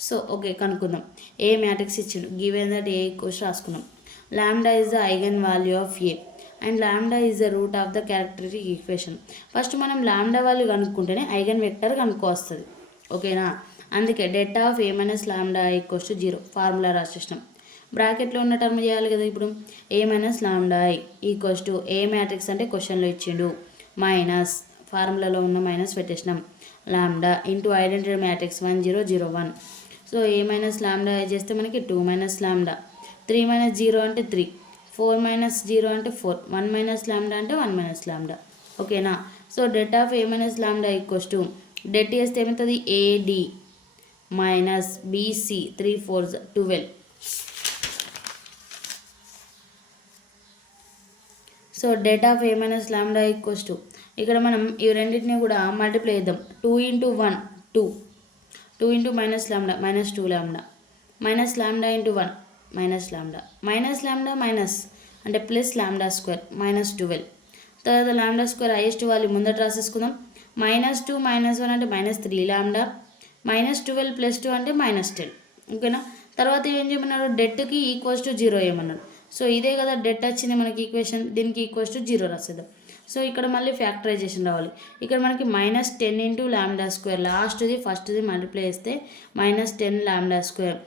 సో ఓకే కనుక్కుందాం. ఏ మ్యాట్రిక్స్ ఇచ్చిండు, గివెన్ దట్ ఏ = రాసుకున్నాం. Lambda is the eigen value of A and lambda is the root of the characteristic equation. First మనం లాంబ్డా వాల్యూ కనుక్కుంటేనే ఐగన్ వెక్టర్ కనుక్కొస్తుంది. ఓకేనా. అందుకే det of A - lambda = 0 formula రాసేసినాం. బ్రాకెట్లో ఉన్న టర్మ్ చేయాలి కదా. ఇప్పుడు ఏ - లాంబ్డా = ఏ మ్యాట్రిక్స్ అంటే క్వశ్చన్లో ఇచ్చిండు, మైనస్ ఫార్ములాలో ఉన్న మైనస్ పెట్టేసినాం, lambda into identity matrix 1 0 0 1. So A - lambda చేస్తే మనకి 2 - లాంబ్డా, 3 - 0 అంటే 3, 4 - 0 అంటే 4, 1 - లాంబ్డా అంటే 1 - లాంబ్డా. ఓకేనా. So det of A - lambda = debt చేస్తే ఏమవుతుంది, AD minus BC 3 4 12. So det of A - lambda = ఇక్కడ మనం ఈ రెండింటిని కూడా మల్టిప్లై చేద్దాం. 2 × 1 2, 2 × lambda -2 lambda, lambda × 1 lambda, lambda minus అంటే ప్లస్ లాంబ్డా స్క్వేర్ -12. తర్వాత లాంబ్డా స్క్వేర్ హైయెస్ట్ వాల్యూ ముందట రాసేసుకుందాం. -2 - 1 అంటే -3 లాంబ్డా, -12 + 2 అంటే -10. ఓకేనా. తర్వాత ఏం చేయమన్నారు, డెట్కి = 0 ఏమన్నారు. సో ఇదే కదా డెట్ వచ్చింది మనకి ఈక్వేషన్, దీనికి = 0 రాసేద్దాం. సో ఇక్కడ మళ్ళీ ఫ్యాక్టరైజేషన్ రావాలి. ఇక్కడ మనకి -10 × లాంబ్డా స్క్వేర్, లాస్ట్ది ఫస్ట్ది మల్టిప్లై చేస్తే -10 లాంబ్డా స్క్వేర్.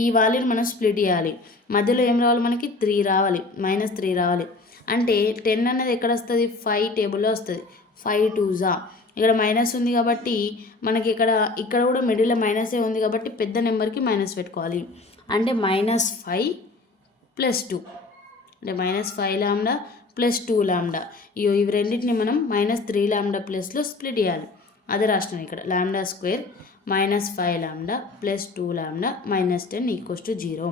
ఈ వాల్యూని మనం స్ప్లిట్ చేయాలి. మధ్యలో ఏం రావాలి, మనకి 3 రావాలి, -3 రావాలి. అంటే 10 అనేది ఎక్కడ వస్తుంది, 5 టేబుల్లో వస్తుంది. 5 2s. ఇక్కడ మైనస్ ఉంది కాబట్టి మనకి ఇక్కడ కూడా మిడిల్లో మైనసే ఉంది కాబట్టి పెద్ద నెంబర్కి మైనస్ పెట్టుకోవాలి. అంటే -5 + 2 అంటే -5 లాంబ్డా +2 లాంబ్డా. ఇవి రెండింటిని మనం -3 లాంబ్డా ప్లస్లో స్ప్లిట్ చేయాలి. అదే రాష్ట్రం ఇక్కడ, లాంబ్డా స్క్వేర్ -5 లాంబ్డా +2 లాంబ్డా -10 = 0.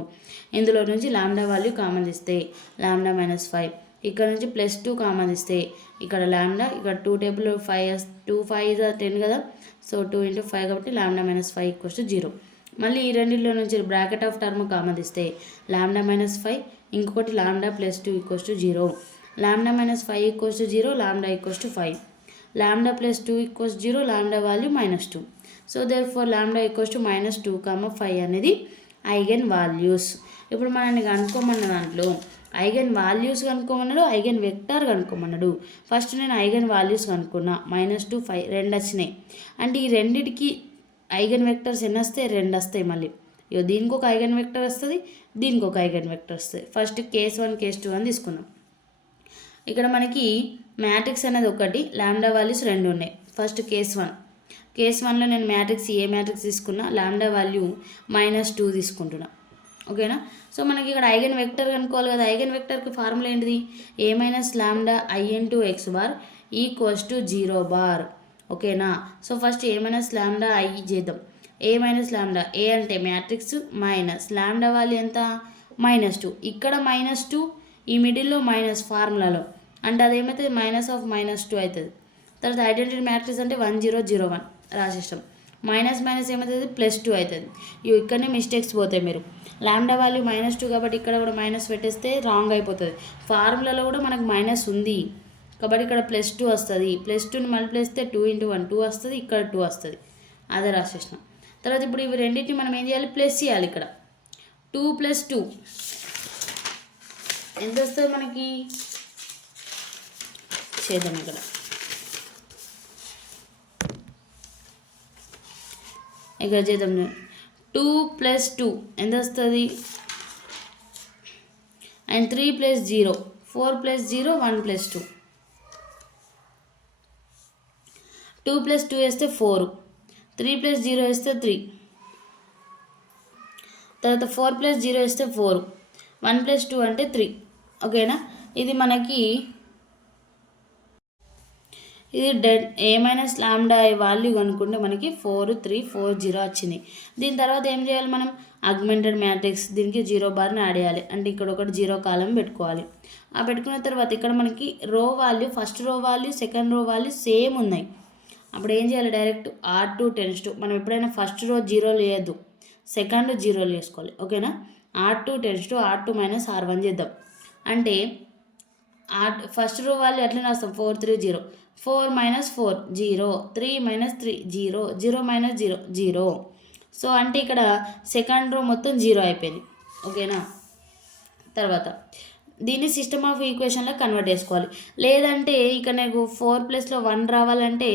ఇందులో నుంచి లాంబ్డా వాల్యూ కామన్ తీస్తే లాంబ్డా -5, ఇక్కడ నుంచి +2 కామన్ తీస్తే ఇక్కడ లాంబ్డా, ఇక్కడ 2 టేబుల్ 5 2 5 10 కదా. సో 2 × 5 కాబట్టి లాంబ్డా -5 = 0. మళ్ళీ ఈ రెండింటిలో నుంచి బ్రాకెట్ ఆఫ్ టర్మ్ కామన్ తీస్తే లాంబ్డా -5, ఇంకొకటి lambda +2 = 0. Lambda -5 = 0, lambda = 5, lambda +2 = 0, lambda value -2. So therefore lambda = -2, 5 అనేది ఐగన్ వాల్యూస్. ఇప్పుడు మనల్ని కనుక్కోమన్న దాంట్లో ఐగన్ వాల్యూస్ కనుక్కోమన్నాడు, ఐగన్ వెక్టార్ కనుక్కోమన్నాడు. ఫస్ట్ నేను ఐగన్ వాల్యూస్ కనుక్కున్నా, -2 5 2 వచ్చినాయి. అంటే ఈ రెండిటికి ఐగన్ వెక్టర్స్ ఎన్ని వస్తాయి, 2 వస్తాయి. మళ్ళీ దీనికి ఒక ఐగన్ వెక్టర్ వస్తుంది, దీనికి ఒక ఐగన్ వెక్టర్ వస్తుంది. ఫస్ట్ కేస్ 1 కేస్ 2 అని తీసుకుందాం. ఇక్కడ మనకి మ్యాట్రిక్స్ అనేది ఒకటి, లాంబ్డా వాల్యూస్ 2 ఉన్నాయి. ఫస్ట్ కేస్ 1, కేస్ 1లో నేను మ్యాట్రిక్స్ ఏ మ్యాట్రిక్స్ తీసుకున్నా, లాంబ్డా వాల్యూ -2 తీసుకుంటున్నా. ఓకేనా. సో మనకి ఇక్కడ ఐగన్ వెక్టర్ కనుక్కోవాలి కదా. ఐగన్ వెక్టర్కి ఫార్ములా ఏంటిది, A - lambda i × x bar = 0 bar. ఓకేనా. So first A - lambda i చేద్దాం. ఏ - లాంబ్డా, ఏ అంటే మ్యాట్రిక్స్ మైనస్ లాంబ్డా వాల్యూ ఎంత -2. ఇక్కడ -2, ఈ మిడిల్లో మైనస్ ఫార్ములాలో, అంటే అదేమవుతుంది -2 అవుతుంది. తర్వాత ఐడెంటిటీ మ్యాట్రిక్స్ అంటే 1 0 0 1 రాసేస్తాం. మైనస్ మైనస్ ఏమవుతుంది +2 అవుతుంది. ఇక్కడనే మిస్టేక్స్ పోతాయి. మీరు లాంబ్డా వాల్యూ -2 కాబట్టి ఇక్కడ కూడా మైనస్ పెట్టేస్తే రాంగ్ అయిపోతుంది. ఫార్ములాలో కూడా మనకు మైనస్ ఉంది కాబట్టి ఇక్కడ +2 వస్తుంది. +2ని మల్టిప్లై చేస్తే 2 × 1 2 వస్తుంది, ఇక్కడ 2 వస్తుంది. అదే రాసేసిన తర్వాత ఇప్పుడు ఇవి రెండింటిని మనం ఏం చేయాలి ప్లస్ చేయాలి. ఇక్కడ 2 + 2 ఎంత వస్తుంది మనకి చేద్దాం. ఇక్కడ చేద్దాం. 2 + 2 ఎంత వస్తుంది అండ్ 3 + 0 4 + 0 1 + 2 2 + 2 వేస్తే 4 3 + 0 వేస్తే 3 తర్వాత 4 + 0 వేస్తే 4 1 + 2 అంటే 3. ఓకేనా ఇది మనకి ఇది A- లాంబ్డా వాల్యూ కనుక్కుంటే మనకి 4 3 4 0 వచ్చింది. దీని తర్వాత ఏం చేయాలి మనం ఆగ్మెంటెడ్ మ్యాట్రిక్స్ దీనికి 0 బార్ని యాడ్ చేయాలి. అంటే ఇక్కడ ఒకటి 0 కాలం పెట్టుకోవాలి. ఆ పెట్టుకున్న తర్వాత ఇక్కడ మనకి రో value first row value second row value same ఉన్నాయి. అప్పుడు ఏం చేయాలి డైరెక్ట్ R2 → మనం ఎప్పుడైనా ఫస్ట్ రో 0 లేదు సెకండ్ 0 వేసుకోవాలి. ఓకేనా R2 → R2 - R1 చేద్దాం. అంటే ఫస్ట్ రో వాల్యూ ఎట్లా రాస్తాం 4 3 0 4 - 4 0 3 - 3 0 0 - 0 0. సో అంటే ఇక్కడ సెకండ్ రో మొత్తం 0 అయిపోయింది. ఓకేనా తర్వాత దీన్ని సిస్టమ్ ఆఫ్ ఈక్వేషన్లో కన్వర్ట్ చేసుకోవాలి. లేదంటే ఇక్కడ నాకు 4 + 1 రావాలంటే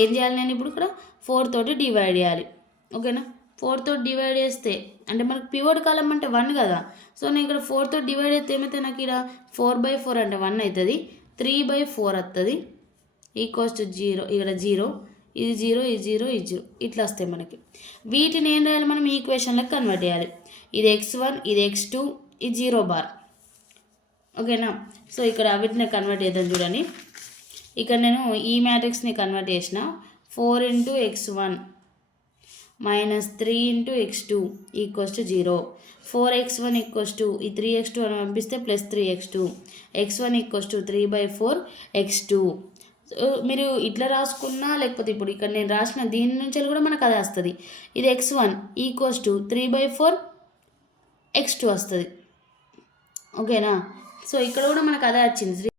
ఏం చేయాలి నేను ఇప్పుడు ఇక్కడ 4 తోటి డివైడ్ చేయాలి. ఓకేనా 4 తోటి డివైడ్ చేస్తే అంటే మనకు పివోట్ కాలం అంటే 1 కదా. సో నేను ఇక్కడ 4 తోటి డివైడ్ చేస్తే ఏమైతే నాకు ఇక్కడ 4/4 అంటే 1 అవుతుంది. 3/4 వస్తుంది = 0. ఇక్కడ 0 ఇది 0 ఇది 0 ఇది 0 ఇట్లా వస్తాయి మనకి. వీటిని ఏం రాయాలి మనం ఈక్వేషన్లకు కన్వర్ట్ చేయాలి. ఇది x1 ఇది x2 ఇది 0 బార్. ఓకేనా సో ఇక్కడ వీటిని కన్వర్ట్ చేద్దాం. చూడండి ఇక్కడ నేను ఈ మ్యాట్రిక్స్ని కన్వర్ట్ చేసిన 4 × x1 - 3 × x2 = 0. 4x1 = ఈ 3x2 అని పంపిస్తే +3x2 x1 = 3/4 x2. మీరు ఇట్లా రాసుకున్నా లేకపోతే ఇప్పుడు ఇక్కడ నేను రాసిన దీని నుంచి కూడా మనకు అదే వస్తుంది. ఇది x1 = 3/4 x2 వస్తుంది. ఓకేనా సో ఇక్కడ కూడా మనకు అదే వచ్చింది.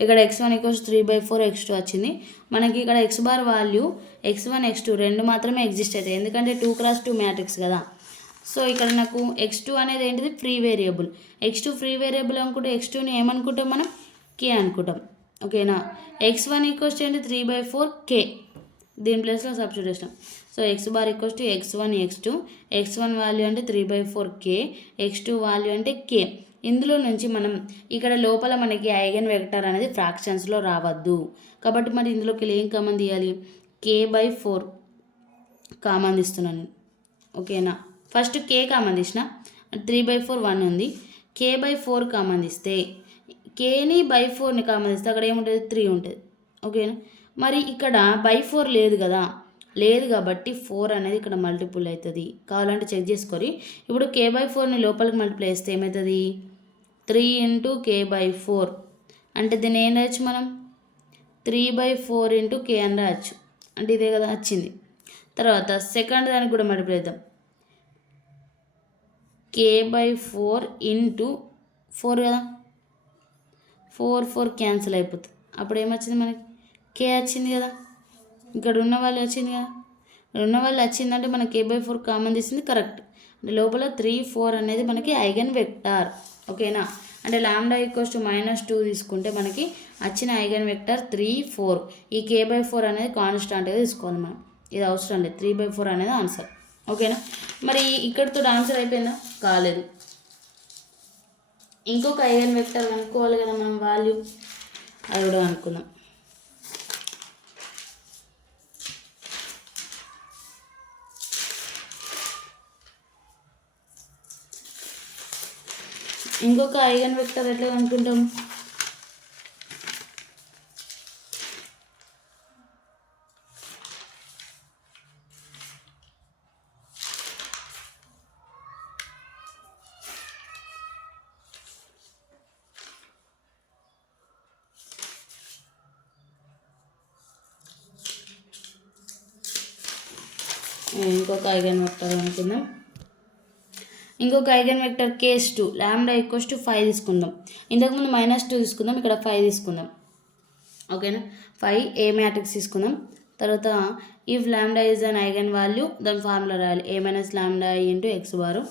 ఇక్కడ x1 = 3/4 x2 వచ్చింది. మనకి ఇక్కడ x bar value x1 x2 రెండు మాత్రమే ఎగ్జిస్ట్ అవుతాయి ఎందుకంటే 2 × 2 మ్యాట్రిక్స్ కదా. సో ఇక్కడ నాకు x2 అనేది ఏంటిది free variable. x2 free variable అనుకుంటే x2ని ఏమనుకుంటాం మనం k అనుకుంటాం. ఓకేనా x1 = 3/4 k దీని ప్లేస్లో సబ్స్టిట్యూట్ చేసినాం. So x bar = x1 x2 x1 value అంటే 3/4 k x2 వాల్యూ అంటే k. ఇందులో నుంచి మనం ఇక్కడ లోపల మనకి ఐగన్ వెక్టర్ అనేది ఫ్రాక్షన్స్లో రావద్దు కాబట్టి మరి ఇందులోకి ఏం కామన్ తీయాలి k/4 కామన్ తీస్తున్నాను. ఓకేనా ఫస్ట్ k కామన్ తీసిన 3/4 1 ఉంది. k/4 కామన్ తీస్తే kని /4ని కామన్ తీస్తే అక్కడ ఏముంటుంది 3 ఉంటుంది. ఓకేనా మరి ఇక్కడ /4 లేదు కదా లేదు కాబట్టి 4 అనేది ఇక్కడ మల్టిపుల్ అవుతుంది. కావాలంటే చెక్ చేసుకొని ఇప్పుడు k/4ని లోపలికి మల్టిప్లై చేస్తే ఏమవుతుంది 3 × k/4 అంటే దీన్ని ఏం రాయొచ్చు మనం 3/4 × k అని రాయొచ్చు. అంటే ఇదే కదా వచ్చింది. తర్వాత సెకండ్ దానికి కూడా మల్టిప్లై చేద్దాం k/4 × 4 కదా 4 క్యాన్సిల్ అయిపోతుంది. అప్పుడు ఏమొచ్చింది మనకి k వచ్చింది కదా ఇక్కడ ఉన్న వాళ్ళు వచ్చింది కదా ఉన్న వాళ్ళు వచ్చిందంటే మనకి k/4 కామన్ తీసింది కరెక్ట్. అంటే లోపల 3 4 అనేది మనకి ఐగన్ వెక్టార్. ఓకేనా అంటే లాంబ్డా = -2 తీసుకుంటే మనకి వచ్చిన ఐగన్ వెక్టర్ 3 4. ఈ k/4 అనేది కాన్స్టాంట్గా తీసుకోవాలి మనం. ఇది అవసరం లేదు 3/4 అనేది ఆన్సర్. ఓకేనా మరి ఇక్కడితో ఆన్సర్ అయిపోయిందా కాలేదు. ఇంకొక ఐగన్ వెక్టర్ కనుక్కోవాలి కదా మనం వాల్యూ అది కూడా అనుకుందాం. ఇంకొక ఐగన్ వెక్టర్ ఎట్లా అనుకుంటాం ఇంకొక ఐగన్ వెక్టర్ అనుకుందాం. ఇంకొక eigen vector case 2 lambda equals to 5 తీసుకుందాం. ఇంతకుముందు -2 తీసుకుందాం, ఇక్కడ 5 తీసుకుందాం. ఓకేనా, 5 ఏ మ్యాట్రిక్స్ తీసుకుందాం. తర్వాత if lambda is an eigen value దాని ఫార్ములా రాయాలి, A minus lambda I into X bar.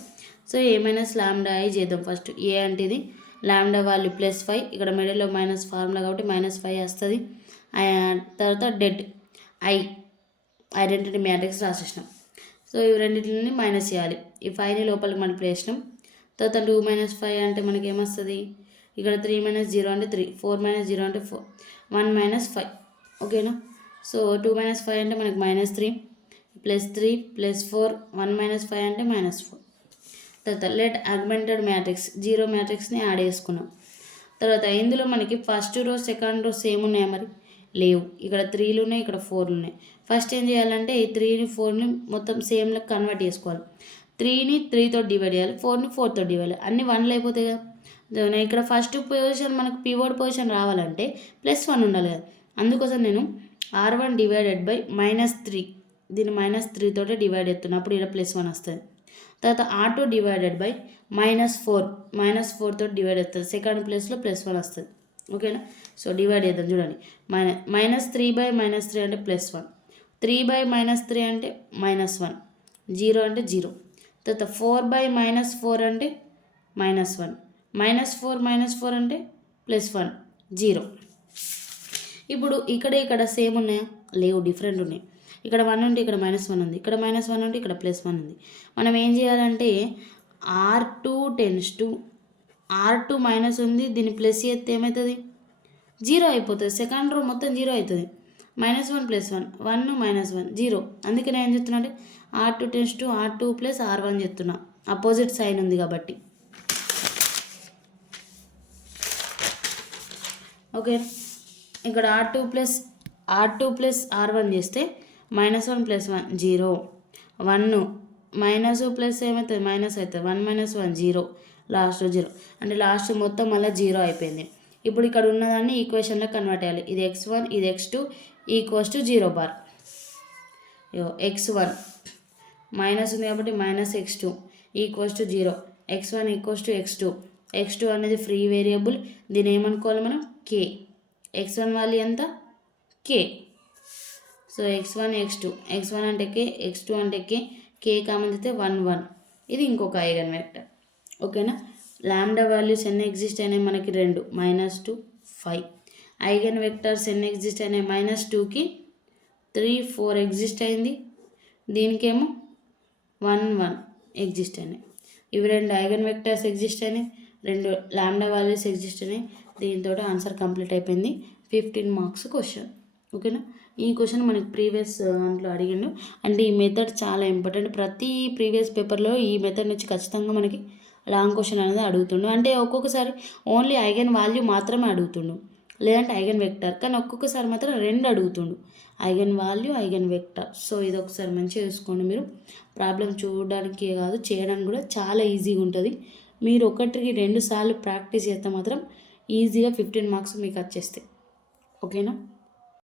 So A minus lambda I చేద్దాం. ఫస్ట్ ఏ అంటే ఇది లాంబ్డా వాల్యూ +5, ఇక్కడ మిడిల్లో మైనస్ ఫార్ములా కాబట్టి -5 వస్తుంది. తర్వాత డెడ్ ఐ ఐడెంటిటీ మ్యాట్రిక్స్ రాసేసినాం. సో ఇవి రెండింటిని మైనస్ చేయాలి. ఈ 5ని లోపలికి మనం వేసినాం. తర్వాత 2 - 5 అంటే మనకి ఏమొస్తుంది, ఇక్కడ 3 - 0 అంటే 3, 4 - 0 అంటే 4, 1 - 5. ఓకేనా, సో 2 - 5 అంటే మనకి -3 +3 +4, 1 - 5 అంటే -4. తర్వాత లెట్ ఆగ్మెంటెడ్ మ్యాట్రిక్స్ 0 మ్యాట్రిక్స్ని యాడ్ చేసుకున్నాం. తర్వాత ఇందులో మనకి first row second row same ఉన్నాయా, మరి లేవు. ఇక్కడ 3లు ఉన్నాయి, ఇక్కడ 4లు ఉన్నాయి. ఫస్ట్ ఏం చేయాలంటే ఈ 3ని 4ని మొత్తం సేమ్లో కన్వర్ట్ చేసుకోవాలి. 3ని 3తో డివైడ్ చేయాలి, 4ని 4తో డివైడ్ చేయాలి. అన్ని 1లు అయిపోతాయి కదా. ఇక్కడ ఫస్ట్ పొజిషన్ మనకు పివోట్ పొజిషన్ రావాలంటే +1 ఉండాలి కదా. అందుకోసం నేను R1 డివైడెడ్ బై -3, దీన్ని -3 తోటి డివైడ్ చేస్తున్నా, అప్పుడు ఇక్కడ +1 వస్తుంది. తర్వాత R2 డివైడెడ్ బై -4 తోటి డివైడ్ అవుతుంది, సెకండ్ ప్లేస్లో +1 వస్తుంది. ఓకేనా, సో డివైడ్ చేద్దాం. చూడండి, -3/-3 అంటే +1, 3/-3 అంటే -1, 0 అంటే 0. తర్వాత 4/-4 అంటే -1, -4 అంటే +1, 0. ఇప్పుడు ఇక్కడ సేమ్ ఉన్నాయా, లేవు, డిఫరెంట్ ఉన్నాయి. ఇక్కడ 1 ఉంటే ఇక్కడ -1 ఉంది, ఇక్కడ -1 ఉంటే ఇక్కడ +1 ఉంది. మనం ఏం చేయాలంటే R2 tends to R2 minus ఉంది, దీన్ని ప్లస్ చేస్తే ఏమవుతుంది, 0 అయిపోతుంది. సెకండ్ రో మొత్తం 0 అవుతుంది. -1 +1, 1 -1 0. అందుకే నేను ఏం చెప్తున్నా అంటే R2 tends to R2 + R1 చెప్తున్నా, అపోజిట్ సైన్ ఉంది కాబట్టి. ఓకే, ఇక్కడ R2 + R1 చేస్తే -1 + 1 0, 1 మైనస్ ప్లస్ ఏమవుతుంది, మైనస్ అవుతుంది. 1 - 1 0, లాస్ట్ 0 అంటే లాస్ట్ మొత్తం మళ్ళీ 0 అయిపోయింది. ఇప్పుడు ఇక్కడ ఉన్నదాన్ని ఈక్వేషన్లో కన్వర్ట్ చేయాలి. ఇది x1, ఇది x2 = 0 బార్. x1 మైనస్ ఉంది కాబట్టి -x2 = 0, x1 = x2. x2 అనేది ఫ్రీ వేరియబుల్, దీన్ని ఏమనుకోవాలి మనం, k. x1 వాల్యూ ఎంత, k. So x1 x2, x1 అంటే k, x2 అంటే k కామన్ అయితే 1 1. ఇది ఇంకొక ఐగన్ వెక్టర్. ఓకేనా, లాంబ్డా వాల్యూస్ ఎన్ని ఎగ్జిస్ట్ అయినాయి మనకి, 2 -2 5. ఐగన్ వెక్టర్స్ ఎన్ని ఎగ్జిస్ట్ అయినాయి, -2కి 3 4 ఎగ్జిస్ట్ అయింది, దీనికేమో 1 1 ఎగ్జిస్ట్ అయినాయి. ఇవి 2 ఐగన్ వెక్టర్స్ ఎగ్జిస్ట్ అయినాయి, 2 లాంబ్డా వాల్యూస్ ఎగ్జిస్ట్ అయినాయి. దీంతో ఆన్సర్ కంప్లీట్ అయిపోయింది. 15 మార్క్స్ క్వశ్చన్. ఓకేనా, ఈ క్వశ్చన్ మనకి ప్రీవియస్ దాంట్లో అడిగిండు. అంటే ఈ మెథడ్ చాలా ఇంపార్టెంట్. ప్రతి ప్రీవియస్ పేపర్లో ఈ మెథడ్ నుంచి ఖచ్చితంగా మనకి లాంగ్ క్వశ్చన్ అనేది అడుగుతుండు. అంటే ఒక్కొక్కసారి ఓన్లీ ఐగన్ వాల్యూ మాత్రమే అడుగుతుండు, లేదంటే ఐగన్ వెక్టర్. కానీ ఒక్కొక్కసారి మాత్రం 2 అడుగుతుండు, eigen value, eigen vector. So ఇది ఒకసారి మంచిగా చూసుకోండి. మీరు ప్రాబ్లం చూడడానికి కాదు, చేయడానికి కూడా చాలా ఈజీగా ఉంటుంది. మీరు 1కి 2 సార్లు ప్రాక్టీస్ చేస్తే మాత్రం ఈజీగా 15 మార్క్స్ మీకు వచ్చేస్తాయి. ఓకేనా.